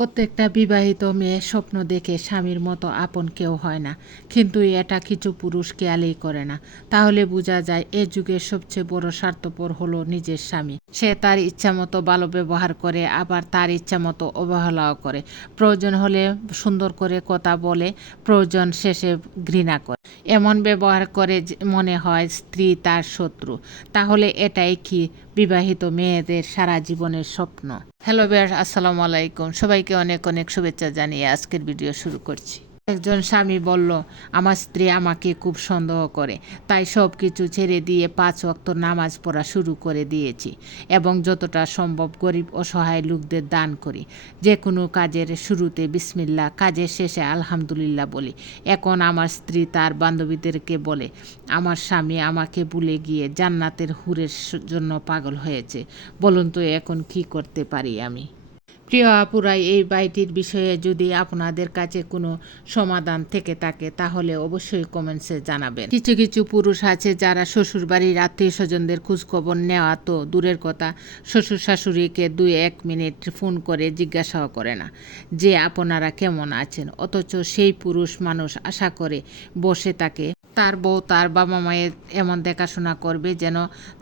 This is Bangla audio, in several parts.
প্রত্যেকটা বিবাহিত মেয়ে স্বপ্ন দেখে স্বামীর মতো আপন কেউ হয় না। কিন্তু এটা কিছু পুরুষ খেয়ালই করে না। তাহলে বোঝা যায় এ যুগের সবচেয়ে বড় স্বার্থপর হলো নিজের স্বামী। সে তার ইচ্ছা মতো ভালো ব্যবহার করে, আবার তার ইচ্ছা মতো অবহেলাও করে। প্রয়োজন হলে সুন্দর করে কথা বলে, প্রয়োজন শেষে ঘৃণা করে। এমন ব্যবহার করে মনে হয় স্ত্রী তার শত্রু। তাহলে এটাই কি বিবাহিত মেয়েদের সারা জীবনের স্বপ্ন? হ্যালো বেয়ার আসসালামু আলাইকুম। সবাইকে অনেক অনেক শুভেচ্ছা জানিয়ে আজকের ভিডিও শুরু করছি। একজন স্বামী বলল, আমার স্ত্রী আমাকে খুব সন্দেহ করে। তাই সব কিছু ছেড়ে দিয়ে পাঁচ ওয়াক্ত নামাজ পড়া শুরু করে দিয়েছি এবং যতটা সম্ভব গরিব অসহায় লোকদের দান করি। যে কোনো কাজের শুরুতে বিসমিল্লা কাজের শেষে আলহামদুলিল্লাহ বলি। এখন আমার স্ত্রী তার বান্ধবীদেরকে বলে, আমার স্বামী আমাকে ভুলে গিয়ে জান্নাতের হুরের জন্য পাগল হয়েছে। বলুন তো এখন কি করতে পারি আমি? প্রিয় আপুরাই এই বাড়িটির বিষয়ে যদি আপনাদের কাছে কোনো সমাধান থেকে থাকে, তাহলে অবশ্যই কমেন্টসে জানাবেন। কিছু কিছু পুরুষ আছে যারা শ্বশুর বাড়ির আত্মীয় স্বজনদের খোঁজখবর নেওয়া তো দূরের কথা শ্বশুর শাশুড়িকে দুই এক মিনিট ফোন করে জিজ্ঞাসাও করে না যে আপনারা কেমন আছেন? অথচ সেই পুরুষ মানুষ আশা করে বসে থাকে। তার বউ তার বাবা মায়ের এমন দেখাশোনা করবে যেন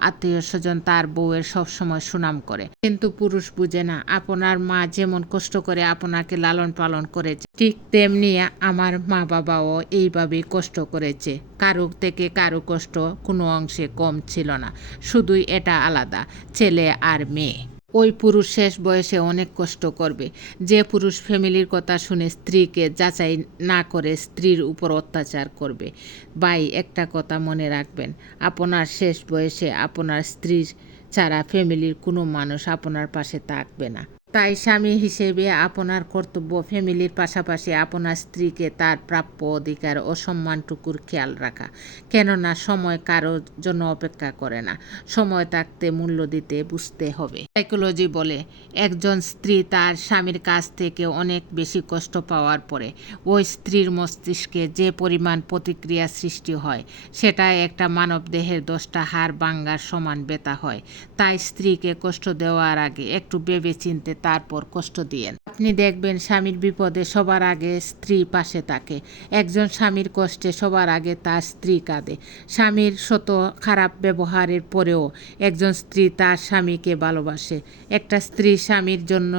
আত্মীয় স্বজন তার বউয়ের সবসময় সুনাম করে। কিন্তু পুরুষ বুঝে না, আপনার মা যেমন কষ্ট করে আপনাকে লালন পালন করেছে, ঠিক তেমনি আমার মা বাবাও এইভাবেই কষ্ট করেছে। কারও থেকে কারও কষ্ট কোনো অংশে কম ছিল না, শুধুই এটা আলাদা, ছেলে আর মেয়ে। ওই পুরুষ শেষ বয়সে অনেক কষ্ট করবে। যে পুরুষ ফ্যামিলির কথা শুনে স্ত্রীকে যাচাই না করে স্ত্রীর উপর অত্যাচার করবে। বাই একটা কথা মনে রাখবেন, আপনার শেষ বয়সে আপনার স্ত্রী ছাড়া ফ্যামিলির কোনো মানুষ আপনার পাশে থাকবে না। তাই স্বামী হিসেবে আপনার কর্তব্য ফ্যামিলির পাশাপাশি আপনার স্ত্রীকে তার প্রাপ্য অধিকার ও সম্মানটুকুর খেয়াল রাখা। কেননা সময় কারও জন্য অপেক্ষা করে না। সময় থাকতে মূল্য দিতে বুঝতে হবে। সাইকোলজি বলে, একজন স্ত্রী তার স্বামীর কাছ থেকে অনেক বেশি কষ্ট পাওয়ার পরে ওই স্ত্রীর মস্তিষ্কে যে পরিমাণ প্রতিক্রিয়া সৃষ্টি হয় সেটা একটা মানব দেহের দশটা হাড় ভাঙ্গার সমান ব্যথা হয়। তাই স্ত্রীকে কষ্ট দেওয়ার আগে একটু ভেবে চিনতে তারপর কষ্ট দিয়েন আপনি দেখবেন স্বামীর বিপদে সবার আগে স্ত্রী পাশে থাকে। একজন স্বামীর কষ্টে সবার আগে তার স্ত্রী কাঁদে। স্বামীর শত খারাপ ব্যবহারের পরেও একজন স্ত্রী তার স্বামীকে ভালোবাসে। একটা স্ত্রী স্বামীর জন্য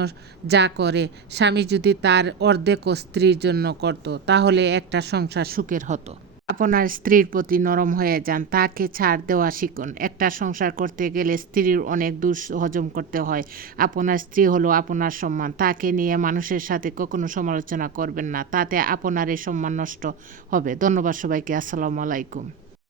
যা করে, স্বামী যদি তার অর্ধেকও স্ত্রীর জন্য করত, তাহলে একটা সংসার সুখের হতো। আপনার স্ত্রীর প্রতি নরম হয়ে যান, তাকে ছাড় দেওয়া শিখুন। একটা সংসার করতে গেলে স্ত্রীর অনেক দুঃস হজম করতে হয়। আপনার স্ত্রী হলো আপনার সম্মান, তাকে নিয়ে মানুষের সাথে কখনো সমালোচনা করবেন না, তাতে আপনার এই সম্মান নষ্ট হবে। ধন্যবাদ সবাইকে, আসসালামু আলাইকুম।